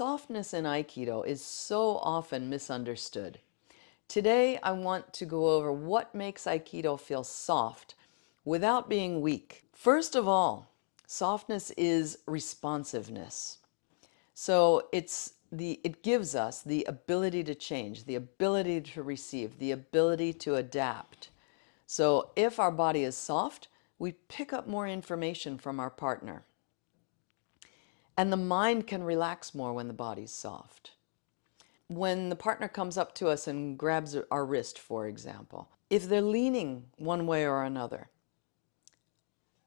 Softness in Aikido is so often misunderstood. Today, I want to go over what makes Aikido feel soft without being weak. First of all, softness is responsiveness. So it gives us the ability to change, the ability to receive, the ability to adapt. So if our body is soft, we pick up more information from our partner. And the mind can relax more when the body's soft. When the partner comes up to us and grabs our wrist, for example, if they're leaning one way or another,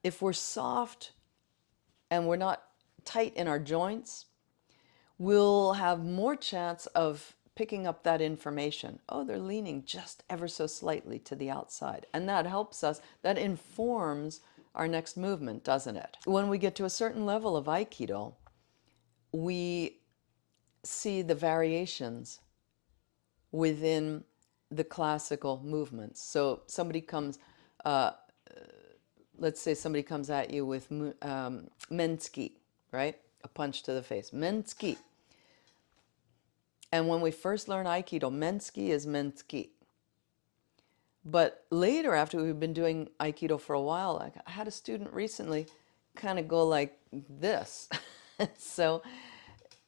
if we're soft and we're not tight in our joints, we'll have more chance of picking up that information. Oh, they're leaning just ever so slightly to the outside. And that helps us, that informs our next movement, doesn't it? When we get to a certain level of Aikido, we see the variations within the classical movements. So somebody comes, let's say somebody comes at you with mensuki, right? A punch to the face, mensuki. And when we first learn Aikido, mensuki is mensuki. But later, after we've been doing Aikido for a while, I had a student recently kind of go like this. So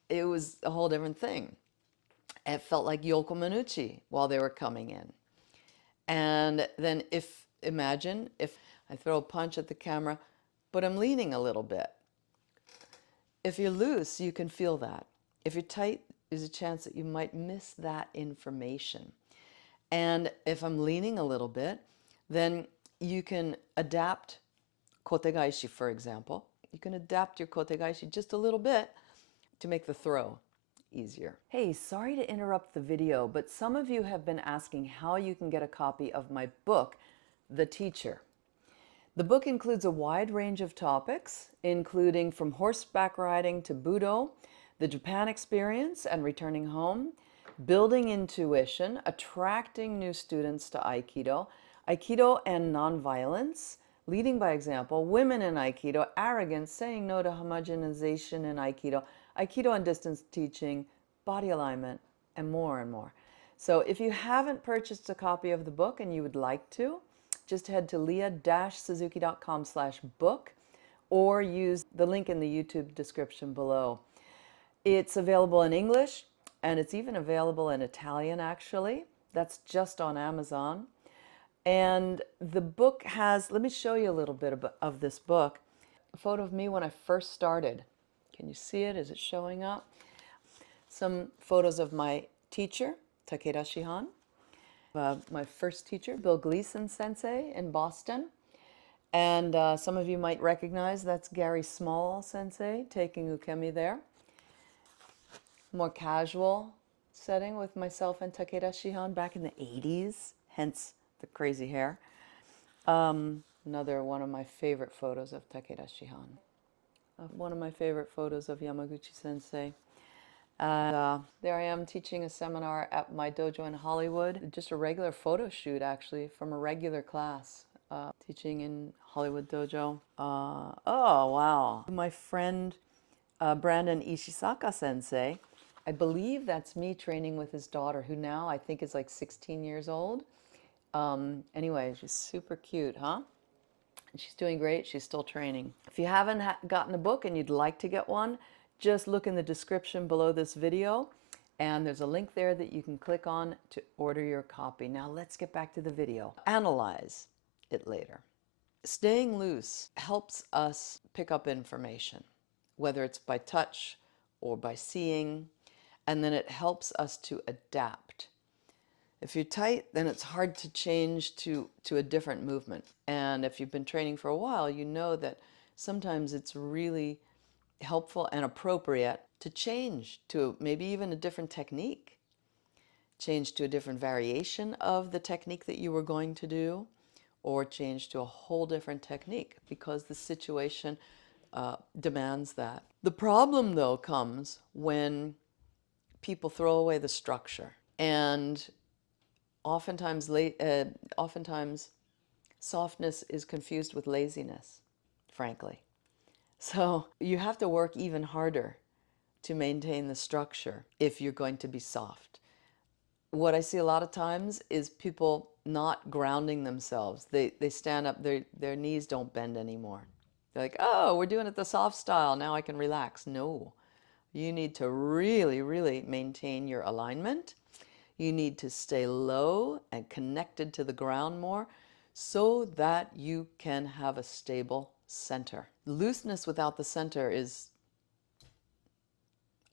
it was a whole different thing. It felt like Yoko Manucci while they were coming in. And then imagine if I throw a punch at the camera, but I'm leaning a little bit. If you're loose, you can feel that. If you're tight, there's a chance that you might miss that information. And if I'm leaning a little bit, then you can adapt Kotegaeshi, for example. You can adapt your Kotegaeshi just a little bit to make the throw easier. Hey, sorry to interrupt the video, but some of you have been asking how you can get a copy of my book, The Teacher. The book includes a wide range of topics, including from horseback riding to Budo, the Japan experience and returning home, building intuition, attracting new students to Aikido, Aikido and nonviolence, leading by example, women in Aikido, arrogance, saying no to homogenization in Aikido, Aikido and distance teaching, body alignment, and more and more. So if you haven't purchased a copy of the book and you would like to, just head to leah-suzuki.com/book or use the link in the YouTube description below. It's available in English and it's even available in Italian, actually. That's just on Amazon. And the book has, let me show you a little bit of this book. A photo of me when I first started. Can you see it? Is it showing up? Some photos of my teacher, Takeda Shihan. My first teacher, Bill Gleason Sensei in Boston. And some of you might recognize that's Gary Small Sensei taking ukemi there. More casual setting with myself and Takeda Shihan back in the 80s, hence the crazy hair. Another one of my favorite photos of Takeda Shihan. One of my favorite photos of Yamaguchi Sensei. There I am teaching a seminar at my dojo in Hollywood. Just a regular photo shoot, actually, from a regular class. Teaching in Hollywood dojo. Oh, wow. My friend Brandon Ishisaka Sensei, I believe that's me training with his daughter, who now I think is like 16 years old. Anyway, she's super cute, huh? And she's doing great. She's still training. If you haven't gotten the book and you'd like to get one, just look in the description below this video, and there's a link there that you can click on to order your copy. Now let's get back to the video. Analyze it later. Staying loose helps us pick up information, whether it's by touch or by seeing, and then it helps us to adapt. If you're tight, then it's hard to change to a different movement. And if you've been training for a while, you know that sometimes it's really helpful and appropriate to change to maybe even a different technique. Change to a different variation of the technique that you were going to do, or change to a whole different technique because the situation demands that. The problem, though, comes when people throw away the structure. And oftentimes softness is confused with laziness, frankly. So you have to work even harder to maintain the structure if you're going to be soft. What I see a lot of times is people not grounding themselves. They stand up, their knees don't bend anymore. They're like, oh, we're doing it the soft style, now I can relax. No, you need to really, really maintain your alignment. You need to stay low and connected to the ground more so that you can have a stable center. Looseness without the center is,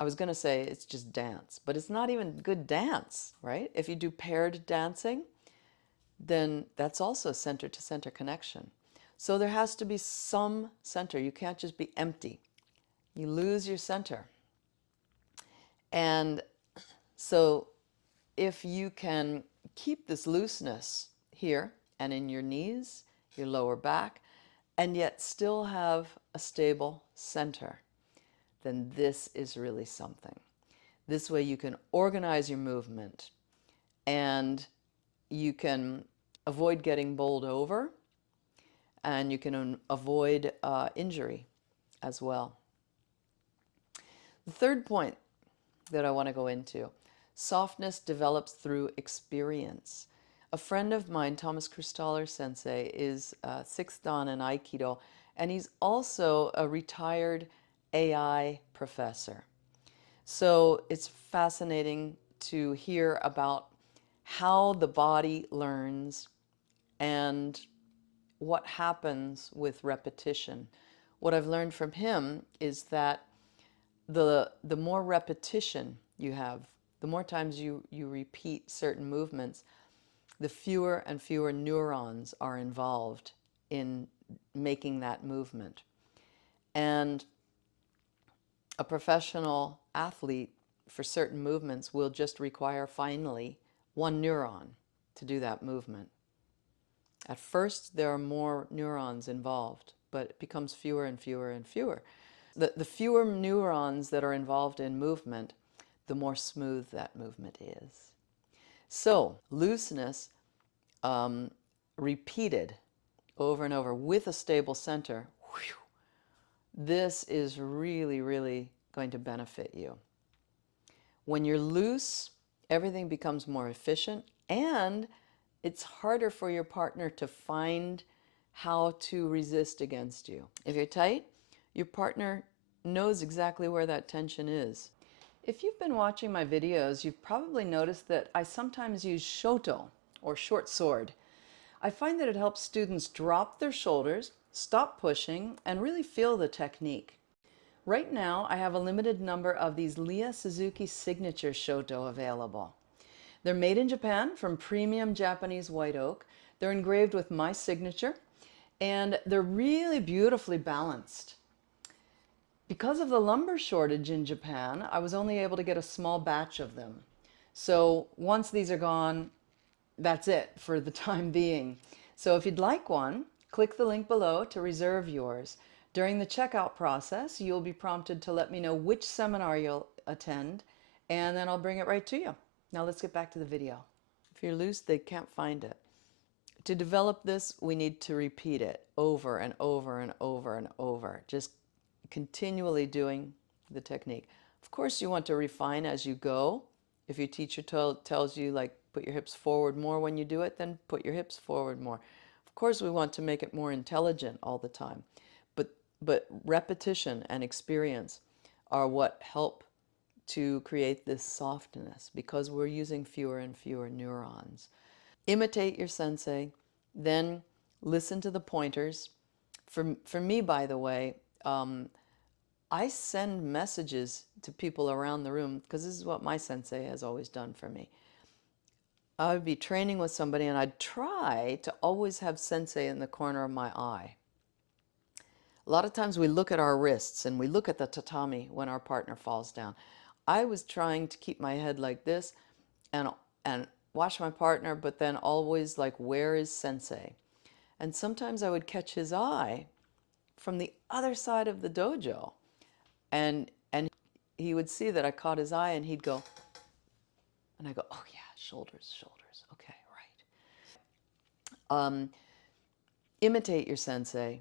I was going to say it's just dance, but it's not even good dance, right? If you do paired dancing, then that's also center to center connection. So there has to be some center. You can't just be empty. You lose your center. And so if you can keep this looseness here and in your knees, your lower back, and yet still have a stable center, then this is really something. This way you can organize your movement and you can avoid getting bowled over and you can avoid injury as well. The third point that I want to go into, softness develops through experience. A friend of mine, Thomas Kristaller Sensei, is 6th Dan in Aikido, and he's also a retired AI professor. So it's fascinating to hear about how the body learns and what happens with repetition. What I've learned from him is that the more repetition you have, the more times you repeat certain movements, the fewer and fewer neurons are involved in making that movement. And a professional athlete for certain movements will just require finally one neuron to do that movement. At first, there are more neurons involved, but it becomes fewer and fewer and fewer. The fewer neurons that are involved in movement, the more smooth that movement is. So, looseness repeated over and over with a stable center, this is really, really going to benefit you. When you're loose, everything becomes more efficient and it's harder for your partner to find how to resist against you. If you're tight, your partner knows exactly where that tension is. If you've been watching my videos, you've probably noticed that I sometimes use Shoto, or short sword. I find that it helps students drop their shoulders, stop pushing, and really feel the technique. Right now, I have a limited number of these Suzuki signature Shoto available. They're made in Japan from premium Japanese white oak. They're engraved with my signature, and they're really beautifully balanced. Because of the lumber shortage in Japan, I was only able to get a small batch of them. So once these are gone, that's it for the time being. So if you'd like one, click the link below to reserve yours. During the checkout process, you'll be prompted to let me know which seminar you'll attend, and then I'll bring it right to you. Now let's get back to the video. If you're loose, they can't find it. To develop this, we need to repeat it over and over and over and over, just continually doing the technique. Of course, you want to refine as you go. If your teacher tells you, like, put your hips forward more when you do it, then put your hips forward more. Of course, we want to make it more intelligent all the time. But repetition and experience are what help to create this softness because we're using fewer and fewer neurons. Imitate your sensei, then listen to the pointers. For me, by the way, I send messages to people around the room because this is what my sensei has always done for me. I would be training with somebody and I'd try to always have sensei in the corner of my eye. A lot of times we look at our wrists and we look at the tatami when our partner falls down. I was trying to keep my head like this and watch my partner, but then always like, where is sensei? And sometimes I would catch his eye from the other side of the dojo. And he would see that I caught his eye and he'd go, and I go, oh yeah, shoulders, shoulders. Okay, right. Imitate your sensei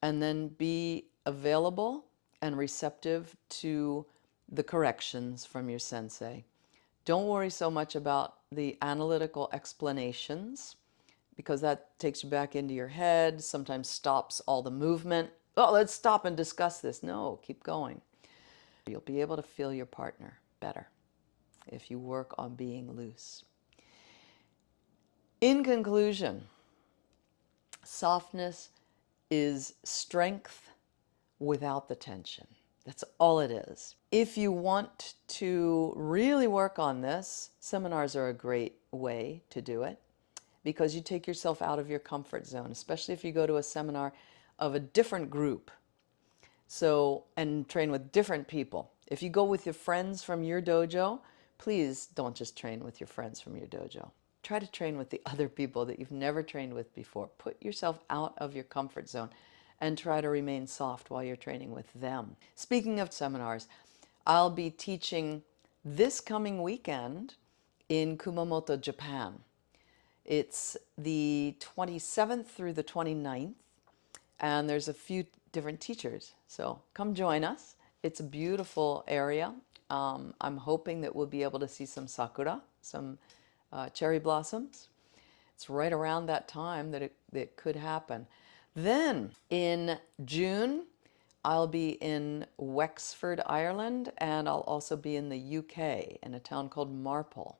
and then be available and receptive to the corrections from your sensei. Don't worry so much about the analytical explanations, because that takes you back into your head, sometimes stops all the movement. Oh, let's stop and discuss this. No, keep going. You'll be able to feel your partner better if you work on being loose. In conclusion, softness is strength without the tension. That's all it is. If you want to really work on this, seminars are a great way to do it, because you take yourself out of your comfort zone, especially if you go to a seminar of a different group. So, and train with different people. If you go with your friends from your dojo, please don't just train with your friends from your dojo. Try to train with the other people that you've never trained with before. Put yourself out of your comfort zone and try to remain soft while you're training with them. Speaking of seminars, I'll be teaching this coming weekend in Kumamoto, Japan. It's the 27th through the 29th, and there's a few different teachers. So come join us. It's a beautiful area. I'm hoping that we'll be able to see some sakura, some cherry blossoms. It's right around that time that it could happen. Then in June, I'll be in Wexford, Ireland, and I'll also be in the UK in a town called Marple.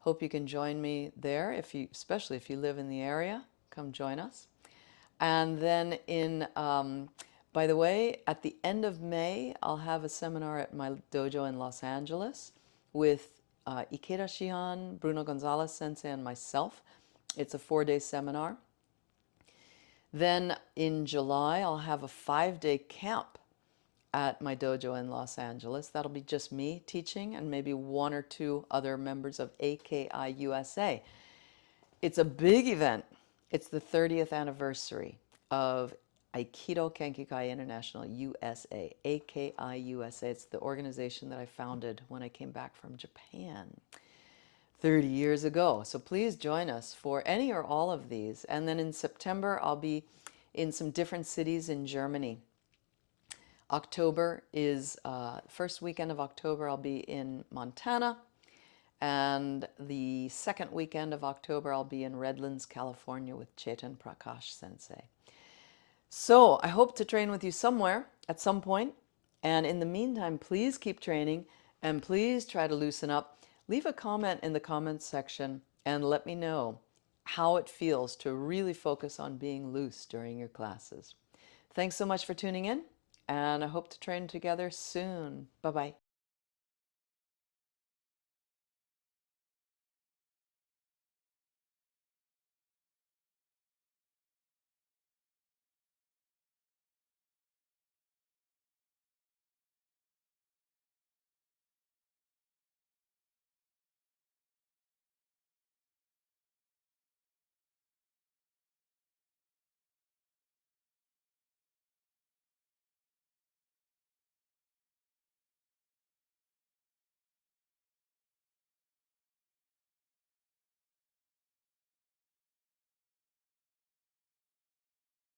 Hope you can join me there, especially if you live in the area. Come join us. And then by the way, at the end of May, I'll have a seminar at my dojo in Los Angeles with Ikeda Shihan, Bruno Gonzalez Sensei, and myself. It's a 4-day seminar. Then in July, I'll have a 5-day camp at my dojo in Los Angeles. That'll be just me teaching and maybe 1 or 2 other members of AKI USA. It's a big event. It's the 30th anniversary of Aikido Kenkyukai International USA, AKI USA. It's the organization that I founded when I came back from Japan 30 years ago. So please join us for any or all of these. And then in September, I'll be in some different cities in Germany. October is, first weekend of October, I'll be in Montana. And the second weekend of October, I'll be in Redlands, California with Chetan Prakash Sensei. So I hope to train with you somewhere at some point. And in the meantime, please keep training and please try to loosen up. Leave a comment in the comments section and let me know how it feels to really focus on being loose during your classes. Thanks so much for tuning in, and I hope to train together soon. Bye-bye.